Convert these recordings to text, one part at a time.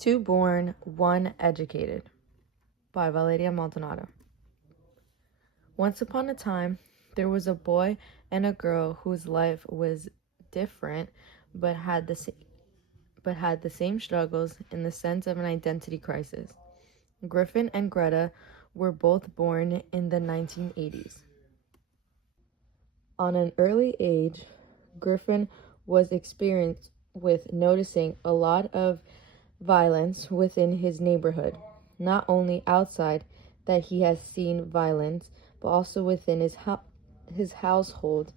Two Born, One Educated by Valeria Maldonado. Once upon a time, there was a boy and a girl whose life was different but had the same struggles in the sense of an identity crisis. Griffin and Greta were both born in the 1980s. On an early age, Griffin was experienced with noticing a lot of violence within his neighborhood. Not only outside that he has seen violence, but also within his household.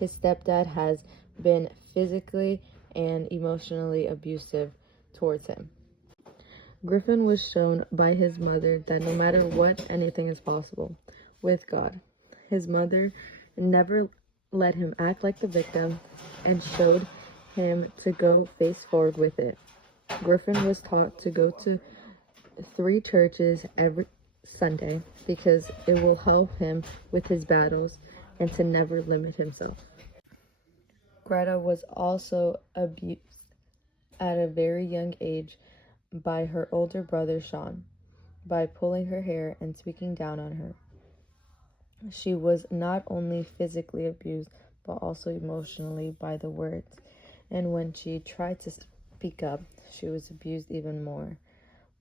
His stepdad has been physically and emotionally abusive towards him. Griffin was shown by his mother that no matter what, anything is possible with God. His mother never let him act like the victim and showed him to go face forward with it. Griffin was taught to go to 3 churches every Sunday because it will help him with his battles and to never limit himself. Greta was also abused at a very young age by her older brother Sean by pulling her hair and speaking down on her. She was not only physically abused but also emotionally by the words, and when she tried to speak up, she was abused even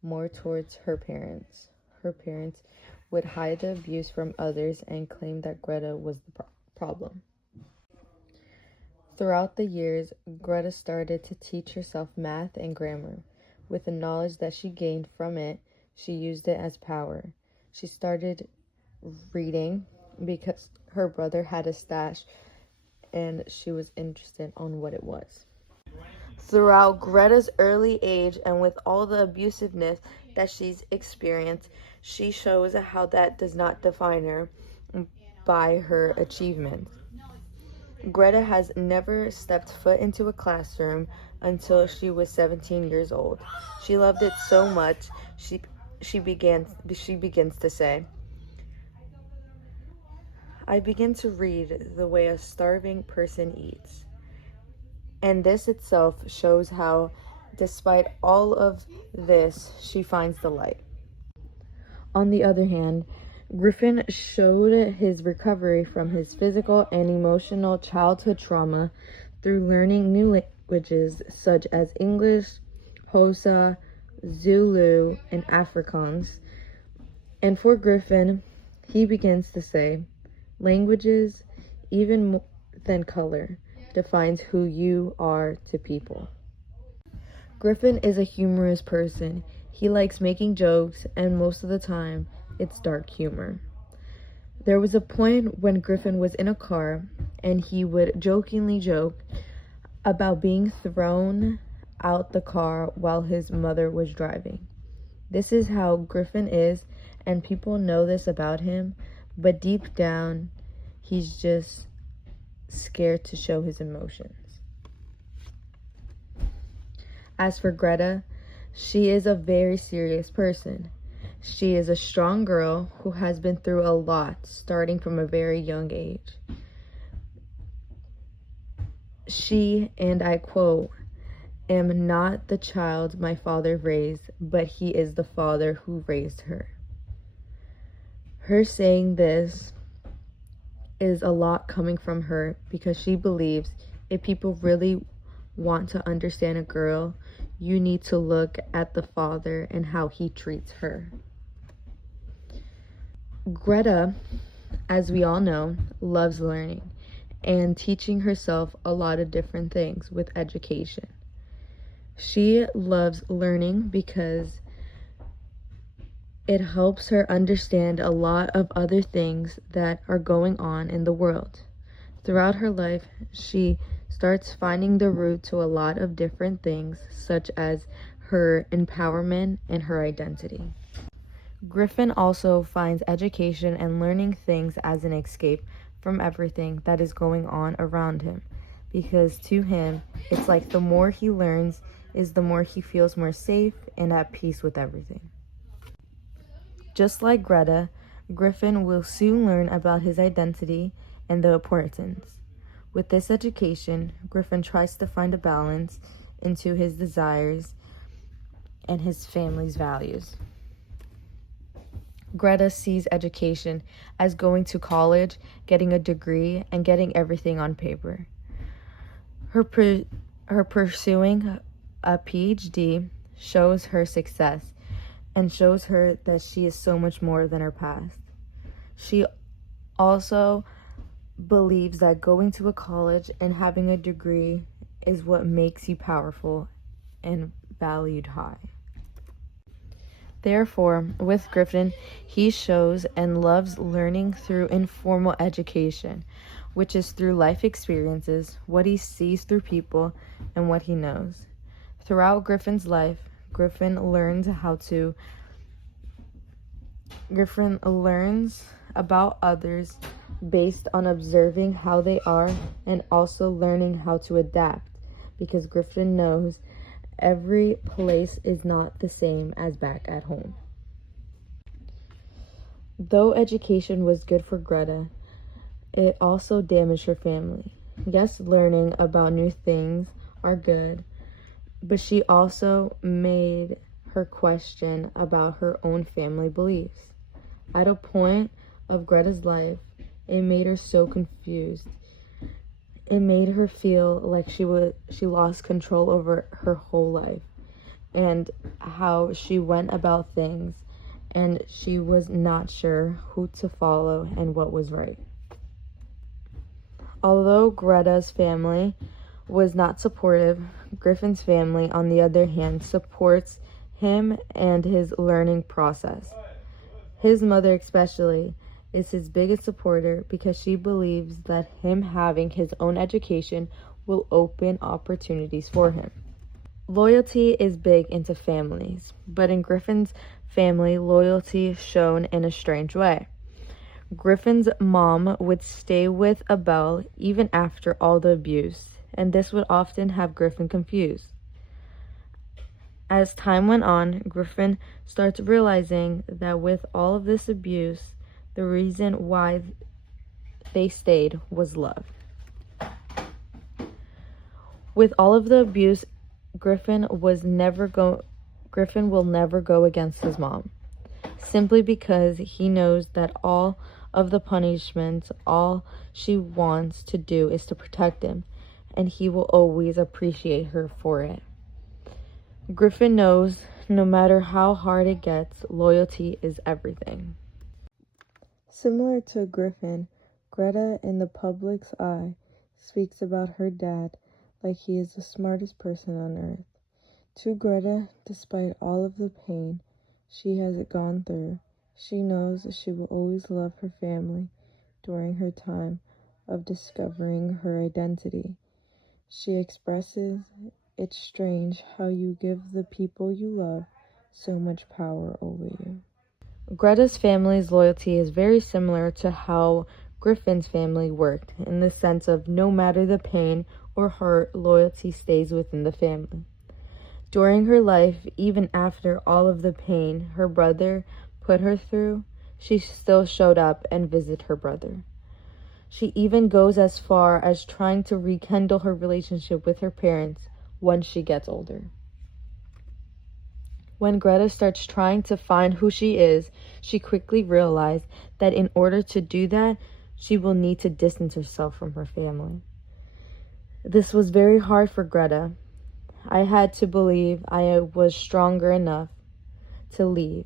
more towards her parents. Her parents would hide the abuse from others and claim that Greta was the problem. Throughout the years, Greta started to teach herself math and grammar. With the knowledge that she gained from it, she used it as power. She started reading because her brother had a stash and she was interested on what it was. Throughout Greta's early age and with all the abusiveness that she's experienced, she shows how that does not define her by her achievements. Greta has never stepped foot into a classroom until she was 17 years old. She loved it so much, she begins to say, "I begin to read the way a starving person eats." And this itself shows how, despite all of this, she finds the light. On the other hand, Griffin showed his recovery from his physical and emotional childhood trauma through learning new languages such as English, Xhosa, Zulu, and Afrikaans. And for Griffin, he begins to say, languages, even more than color, defines who you are to people. Griffin is a humorous person. He likes making jokes, and most of the time, it's dark humor. There was a point when Griffin was in a car, and he would jokingly joke about being thrown out the car while his mother was driving. This is how Griffin is, and people know this about him, but deep down, he's just scared to show his emotions. As for Greta, she is a very serious person. She is a strong girl who has been through a lot starting from a very young age. She, and I quote, "am not the child my father raised, but he is the father who raised her." Her saying this is a lot coming from her because she believes if people really want to understand a girl, you need to look at the father and how he treats her. Greta, as we all know, loves learning and teaching herself a lot of different things with education. She loves learning because it helps her understand a lot of other things that are going on in the world. Throughout her life, she starts finding the root to a lot of different things, such as her empowerment and her identity. Griffin also finds education and learning things as an escape from everything that is going on around him, because to him, it's like the more he learns is the more he feels more safe and at peace with everything. Just like Greta, Griffin will soon learn about his identity and the importance. With this education, Griffin tries to find a balance into his desires and his family's values. Greta sees education as going to college, getting a degree, and getting everything on paper. Her pursuing a PhD shows her success and shows her that she is so much more than her past. She also believes that going to a college and having a degree is what makes you powerful and valued high. Therefore, with Griffin, he shows and loves learning through informal education, which is through life experiences, what he sees through people, and what he knows. Throughout Griffin's life, Griffin learns about others based on observing how they are and also learning how to adapt, because Griffin knows every place is not the same as back at home. Though education was good for Greta, it also damaged her family. Yes, learning about new things are good, but she also made her question about her own family beliefs. At a point of Greta's life, it made her so confused. It made her feel like she lost control over her whole life and how she went about things, and she was not sure who to follow and what was right. Although Greta's family was not supportive, Griffin's family, on the other hand, supports him and his learning process. His mother especially is his biggest supporter because she believes that him having his own education will open opportunities for him. Loyalty is big into families, but in Griffin's family, loyalty is shown in a strange way. Griffin's mom would stay with Abel even after all the abuse, and this would often have Griffin confused. As time went on, Griffin starts realizing that with all of this abuse, the reason why they stayed was love. With all of the abuse, Griffin will never go against his mom, simply because he knows that all of the punishments, all she wants to do is to protect him, and he will always appreciate her for it. Griffin knows no matter how hard it gets, loyalty is everything. Similar to Griffin, Greta, in the public's eye, speaks about her dad like he is the smartest person on earth. To Greta, despite all of the pain she has gone through, she knows she will always love her family during her time of discovering her identity. She expresses, "It's strange how you give the people you love so much power over you." Greta's family's loyalty is very similar to how Griffin's family worked, in the sense of no matter the pain or hurt, loyalty stays within the family. During her life, even after all of the pain her brother put her through, she still showed up and visited her brother. She even goes as far as trying to rekindle her relationship with her parents once she gets older. When Greta starts trying to find who she is, she quickly realized that in order to do that, she will need to distance herself from her family. This was very hard for Greta. I had to believe I was stronger enough to leave,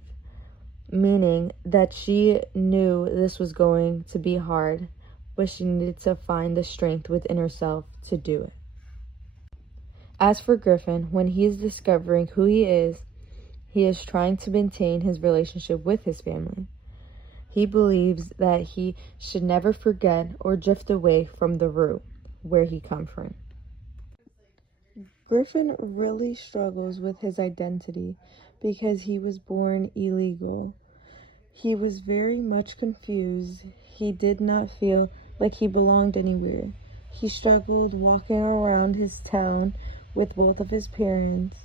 meaning that she knew this was going to be hard, but she needed to find the strength within herself to do it. As for Griffin, when he is discovering who he is trying to maintain his relationship with his family. He believes that he should never forget or drift away from the root where he comes from. Griffin really struggles with his identity because he was born illegal. He was very much confused. He did not feel like he belonged anywhere. He struggled walking around his town with both of his parents.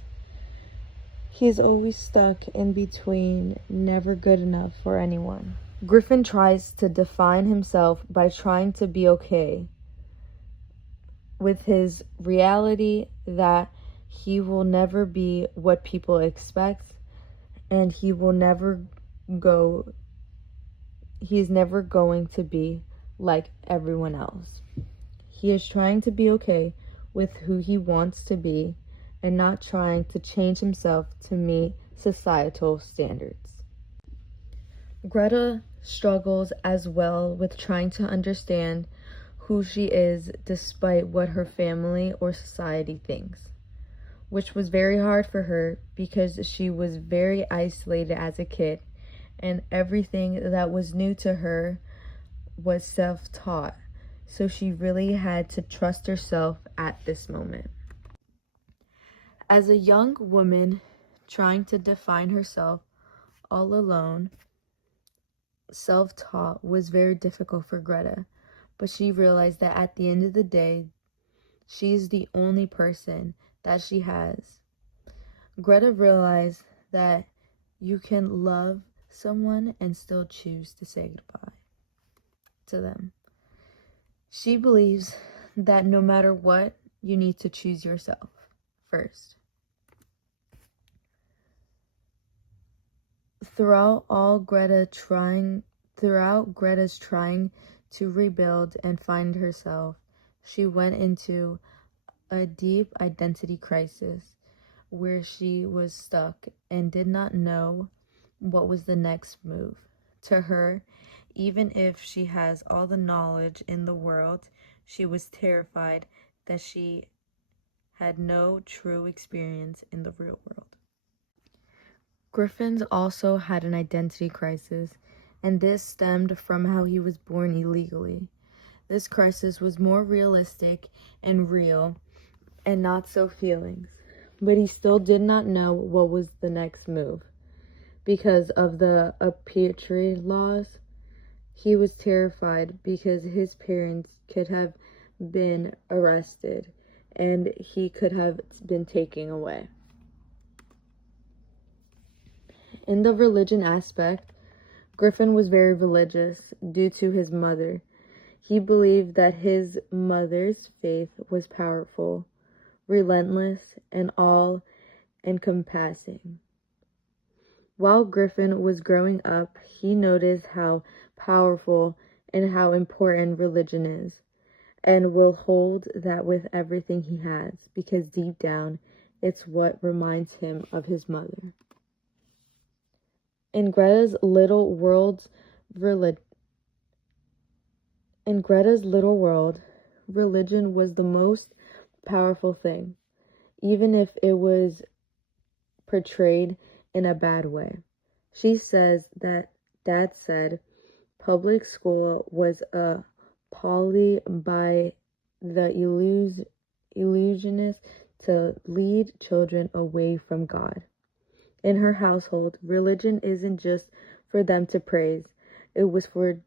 He is always stuck in between, never good enough for anyone. Griffin tries to define himself by trying to be okay with his reality that he will never be what people expect, and go he's never going to be like everyone else. He is trying to be okay with who he wants to be and not trying to change himself to meet societal standards. Greta struggles as well with trying to understand who she is despite what her family or society thinks, which was very hard for her because she was very isolated as a kid, and everything that was new to her was self-taught. So she really had to trust herself at this moment. As a young woman trying to define herself all alone, self-taught was very difficult for Greta, but she realized that at the end of the day, she's the only person that she has. Greta realized that you can love someone and still choose to say goodbye to them. She believes that no matter what, you need to choose yourself first. Throughout Greta's trying to rebuild and find herself, she went into a deep identity crisis where she was stuck and did not know what was the next move. To her, even if she has all the knowledge in the world, she was terrified that she had no true experience in the real world. Griffin also had an identity crisis, and this stemmed from how he was born illegally. This crisis was more realistic and real, and not so feelings, but he still did not know what was the next move. Because of the apatry laws, he was terrified because his parents could have been arrested and he could have been taken away. In the religion aspect, Griffin was very religious due to his mother. He believed that his mother's faith was powerful, relentless, and all-encompassing. While Griffin was growing up, he noticed how powerful and how important religion is, and will hold that with everything he has, because deep down, it's what reminds him of his mother. In Greta's little world, religion was the most powerful thing, even if it was portrayed in a bad way. She says that Dad said public school was a poly by the illusionists to lead children away from God. In her household, religion isn't just for them to praise. It was for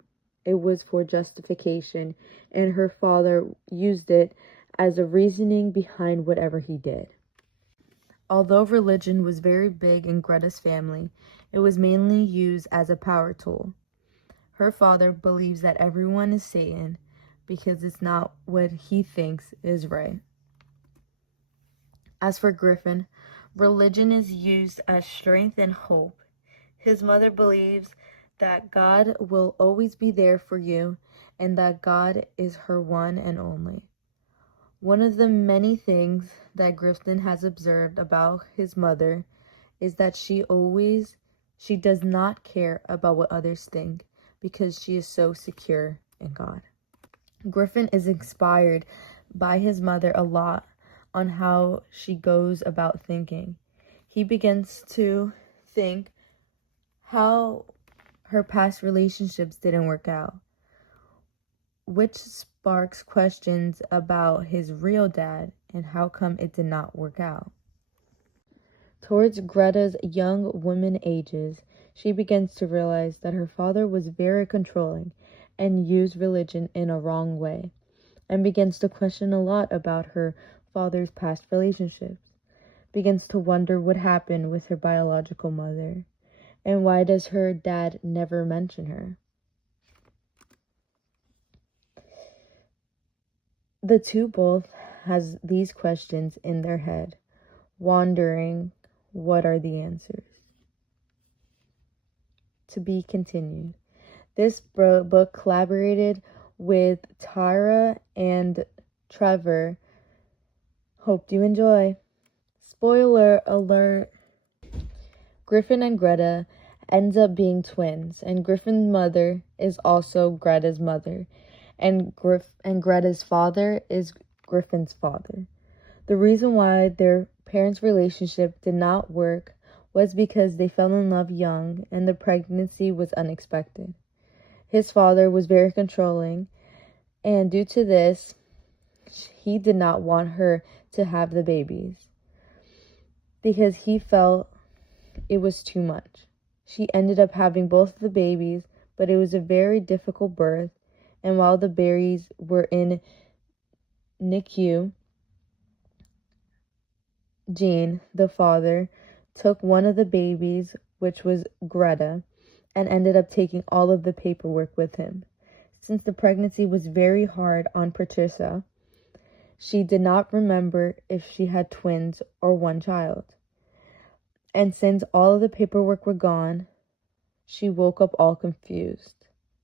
justification, and her father used it as a reasoning behind whatever he did. Although religion was very big in Greta's family, it was mainly used as a power tool. Her father believes that everyone is Satan because it's not what he thinks is right. As for Griffin, religion is used as strength and hope. His mother believes that God will always be there for you and that God is her one and only. One of the many things that Griffin has observed about his mother is that she does not care about what others think because she is so secure in God. Griffin is inspired by his mother a lot on how she goes about thinking. He begins to think how her past relationships didn't work out, which sparks questions about his real dad and how come it did not work out. Towards Greta's young woman ages, she begins to realize that her father was very controlling and used religion in a wrong way, and begins to question a lot about her father's past relationships, begins to wonder what happened with her biological mother, and why does her dad never mention her. The two both has these questions in their head, wondering what are the answers. To be continued. This book collaborated with Tara and Trevor. Hope you enjoy. Spoiler alert. Griffin and Greta ends up being twins, and Griffin's mother is also Greta's mother, and Greta's father is Griffin's father. The reason why their parents' relationship did not work was because they fell in love young and the pregnancy was unexpected. His father was very controlling, and due to this, he did not want her to have the babies because he felt it was too much. She ended up having both of the babies, but it was a very difficult birth, and while the babies were in NICU, Gene, the father, took one of the babies, which was Greta, and ended up taking all of the paperwork with him. Since the pregnancy was very hard on Patricia, she did not remember if she had twins or one child. And since all of the paperwork were gone, she woke up all confused.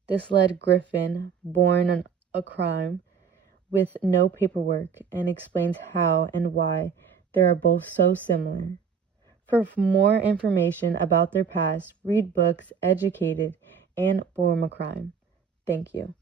This led Griffin, born on a crime, with no paperwork, and explains how and why they are both so similar. For more information about their past, read books, Educated, and Form a Crime. Thank you.